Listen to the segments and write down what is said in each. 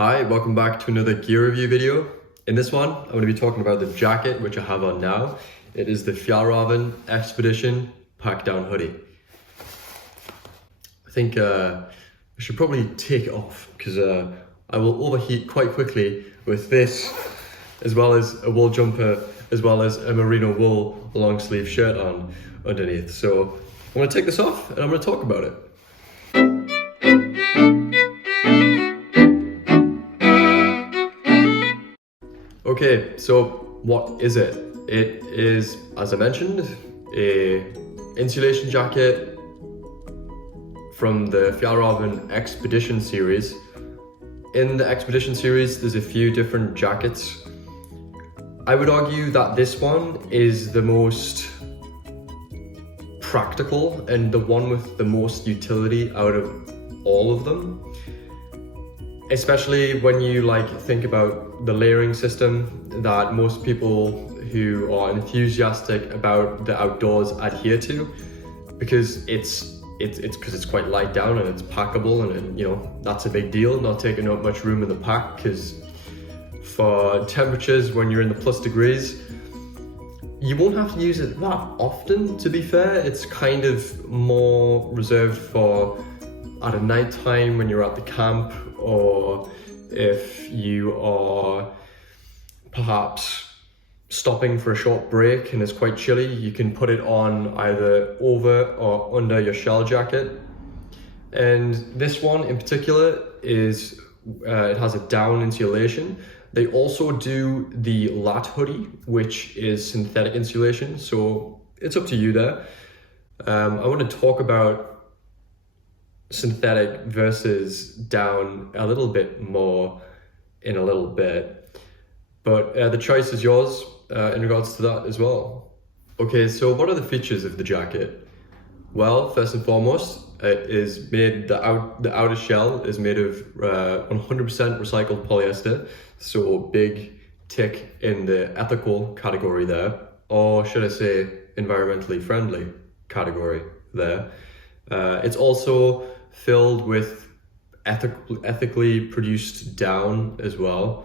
Hi, welcome back to another gear review video. In this one, I'm going to be talking about the jacket which I have on now. It is the Fjallraven Expedition Pack Down Hoodie. I think I should probably take it off because I will overheat quite quickly with this, as well as a wool jumper, as well as a merino wool long sleeve shirt on underneath. So I'm going to take this off and I'm going to talk about it. Okay, so what is it? It is, as I mentioned, a insulation jacket from the Fjallraven Expedition series. In the Expedition series, there's a few different jackets. I would argue that this one is the most practical and the one with the most utility out of all of them. Especially when you think about the layering system that most people who are enthusiastic about the outdoors adhere to, because it's quite light down and it's packable, and that's a big deal, not taking up much room in the pack, because for temperatures when you're in the plus degrees, you won't have to use it that often, to be fair. It's kind of more reserved for at a night time when you're at the camp, or if you are perhaps stopping for a short break and it's quite chilly, you can put it on either over or under your shell jacket. And this one in particular is, it has a down insulation. They also do the lat hoodie, which is synthetic insulation, so it's up to you there. I want to talk about synthetic versus down a little bit more in a little bit, but the choice is yours in regards to that as well. Okay, so what are the features of the jacket? Well, first and foremost, it is made, the outer shell is made of 100% recycled polyester, so big tick in the ethical category there, or should I say environmentally friendly category there. It's also filled with ethically produced down as well.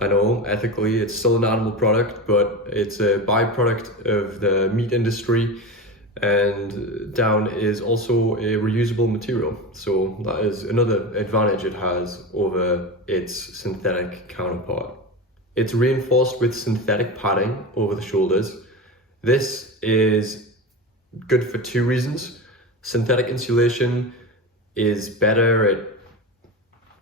I know ethically it's still an animal product, but it's a byproduct of the meat industry, and down is also a reusable material, so that is another advantage it has over its synthetic counterpart. It's reinforced with synthetic padding over the shoulders. This is good for two reasons. Synthetic insulation is better at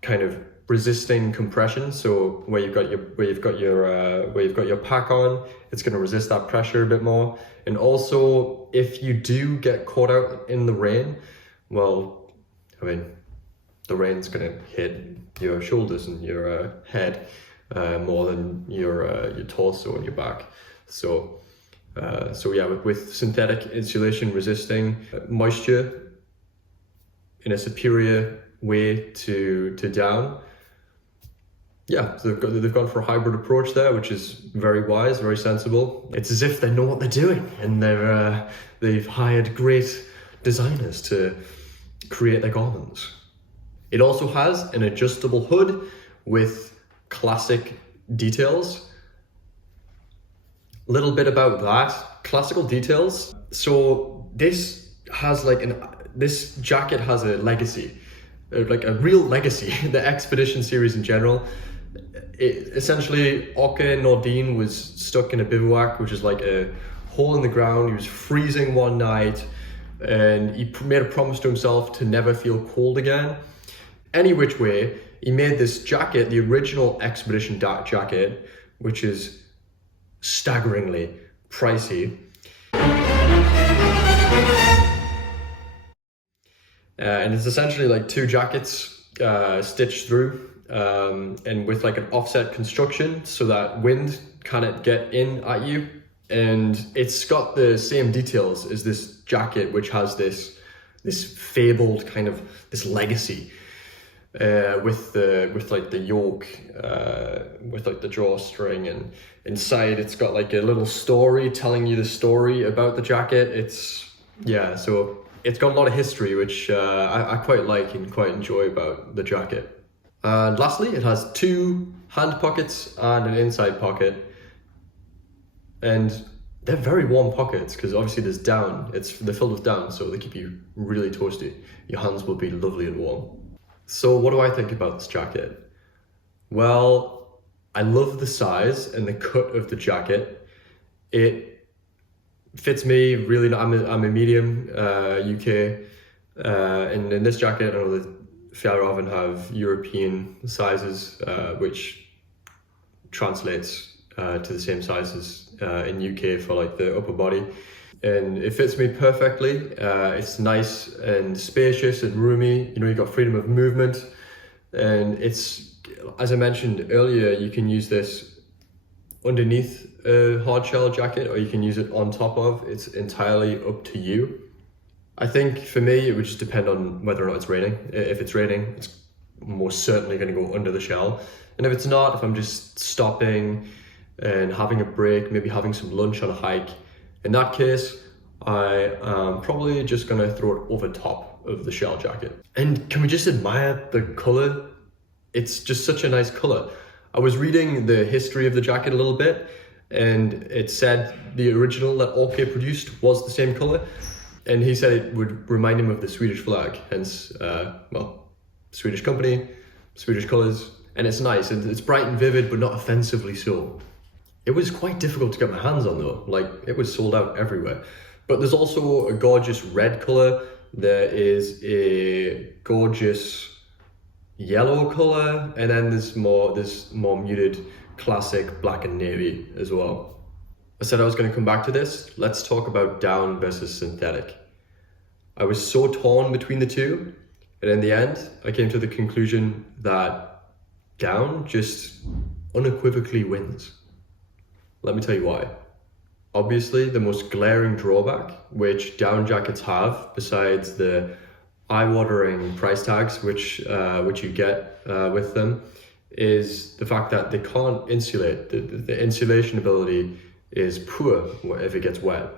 kind of resisting compression. So where you've got your pack on, it's going to resist that pressure a bit more. And also, if you do get caught out in the rain, well, I mean, the rain's going to hit your shoulders and your head more than your torso and your back. So yeah, with synthetic insulation resisting moisture in a superior way to down. Yeah, so they've gone for a hybrid approach there, which is very wise, very sensible. It's as if they know what they're doing, and they've hired great designers to create their garments. It also has an adjustable hood with classic details. Little bit about that, classical details. So this has this jacket has a legacy, like a real legacy. The Expedition series in general, essentially Åke Nordin was stuck in a bivouac, which is like a hole in the ground. He was freezing one night and he made a promise to himself to never feel cold again. Any which way, he made this jacket, the original Expedition jacket, which is staggeringly pricey. And it's essentially like two jackets stitched through, and with like an offset construction so that wind can't get in at you. And it's got the same details as this jacket, which has this fabled kind of this legacy with the yoke, with like the drawstring, and inside it's got like a little story telling you the story about the jacket. So it's got a lot of history, which I quite like and quite enjoy about the jacket. And lastly, it has 2 hand pockets and an inside pocket. And they're very warm pockets because obviously there's down. They're filled with down, so they keep you really toasty. Your hands will be lovely and warm. So what do I think about this jacket? Well, I love the size and the cut of the jacket. It fits me really. I'm a medium UK, and in this jacket, I know the Fjallraven have European sizes, which translates to the same sizes in UK for like the upper body, and it fits me perfectly. It's nice and spacious and roomy. You know, you've got freedom of movement, and it's, as I mentioned earlier, you can use this underneath a hard shell jacket or you can use it on top of. It's entirely up to you. I think for me it would just depend on whether or not it's raining. If it's raining, it's most certainly going to go under the shell, and if it's not, if I'm just stopping and having a break, maybe having some lunch on a hike, in that case I am probably just going to throw it over top of the shell jacket. And can we just admire the color? It's just such a nice color. I was reading the history of the jacket a little bit, and it said the original that OK produced was the same color, and he said it would remind him of the Swedish flag, hence well, Swedish company, Swedish colors, and it's nice, and it's bright and vivid but not offensively so. It was quite difficult to get my hands on though, like it was sold out everywhere. But there's also a gorgeous red color, there is a gorgeous yellow color, and then there's more muted classic black and navy as well. I said I was going to come back to this. Let's talk about down versus synthetic. I was so torn between the two, and in the end I came to the conclusion that down just unequivocally wins. Let me tell you why. Obviously, the most glaring drawback which down jackets have, besides the eye-watering price tags which you get with them, is the fact that they can't insulate. The insulation ability is poor if it gets wet.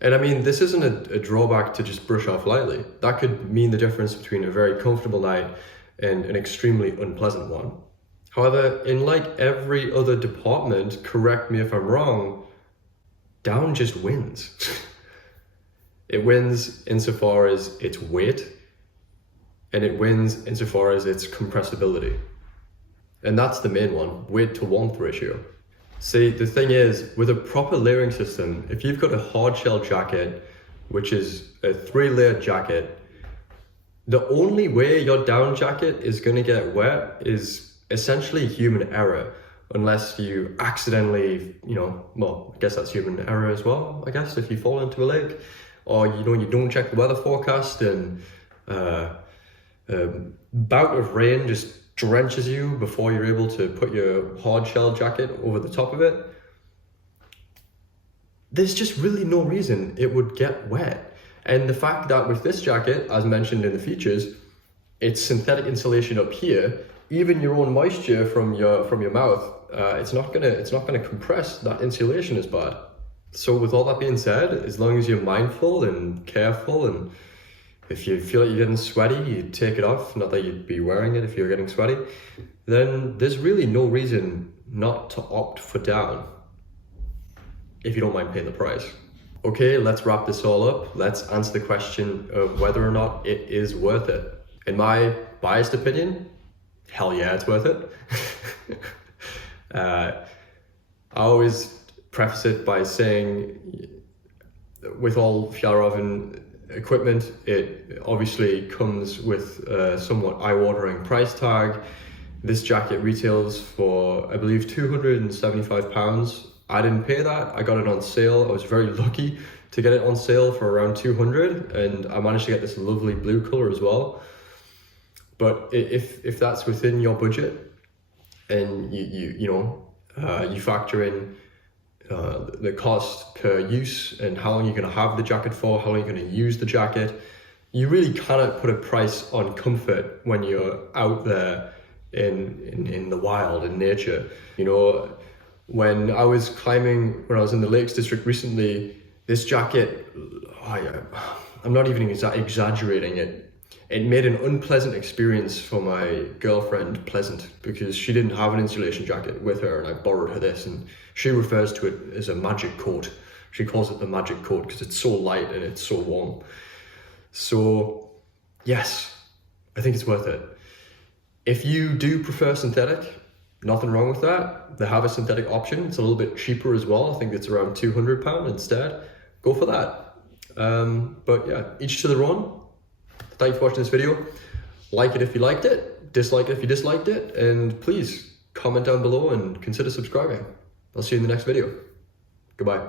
And I mean, this isn't a drawback to just brush off lightly. That could mean the difference between a very comfortable night and an extremely unpleasant one. However, in like every other department, correct me if I'm wrong, down just wins. It wins insofar as its weight, and it wins insofar as its compressibility. And that's the main one, weight to warmth ratio. See, the thing is, with a proper layering system, if you've got a hard shell jacket, which is a 3-layer jacket, the only way your down jacket is going to get wet is essentially human error, unless you accidentally, well, I guess that's human error as well, I guess, if you fall into a lake, or you don't check the weather forecast and a bout of rain just drenches you before you're able to put your hard shell jacket over the top of it. There's just really no reason it would get wet. And the fact that with this jacket, as mentioned in the features, it's synthetic insulation up here, even your own moisture from your mouth, it's not gonna compress that insulation as bad. So with all that being said, as long as you're mindful and careful, and if you feel like you're getting sweaty, you take it off. Not that you'd be wearing it if you're getting sweaty. Then there's really no reason not to opt for down, if you don't mind paying the price. Okay, let's wrap this all up. Let's answer the question of whether or not it is worth it. In my biased opinion, hell yeah, it's worth it. I always preface it by saying, with all Fjallraven equipment, it obviously comes with a somewhat eye-watering price tag. This jacket retails for, I believe, £275. I didn't pay that. I got it on sale. I was very lucky to get it on sale for around 200, and I managed to get this lovely blue color as well. But if that's within your budget, and you factor in the cost per use and how long you're going to have the jacket for, how long you're going to use the jacket, you really cannot put a price on comfort when you're out there in the wild, in nature. When I was climbing, when I was in the Lakes District recently, this jacket, I'm not even exaggerating it. It made an unpleasant experience for my girlfriend pleasant, because she didn't have an insulation jacket with her and I borrowed her this, and she refers to it as a magic coat. She calls it the magic coat because it's so light and it's so warm. So yes, I think it's worth it. If you do prefer synthetic, nothing wrong with that. They have a synthetic option. It's a little bit cheaper as well. I think it's around £200 instead. Go for that. But yeah, each to their own. Thanks for watching this video. Like it if you liked it, dislike it if you disliked it, and please comment down below and consider subscribing. I'll see you in the next video. Goodbye.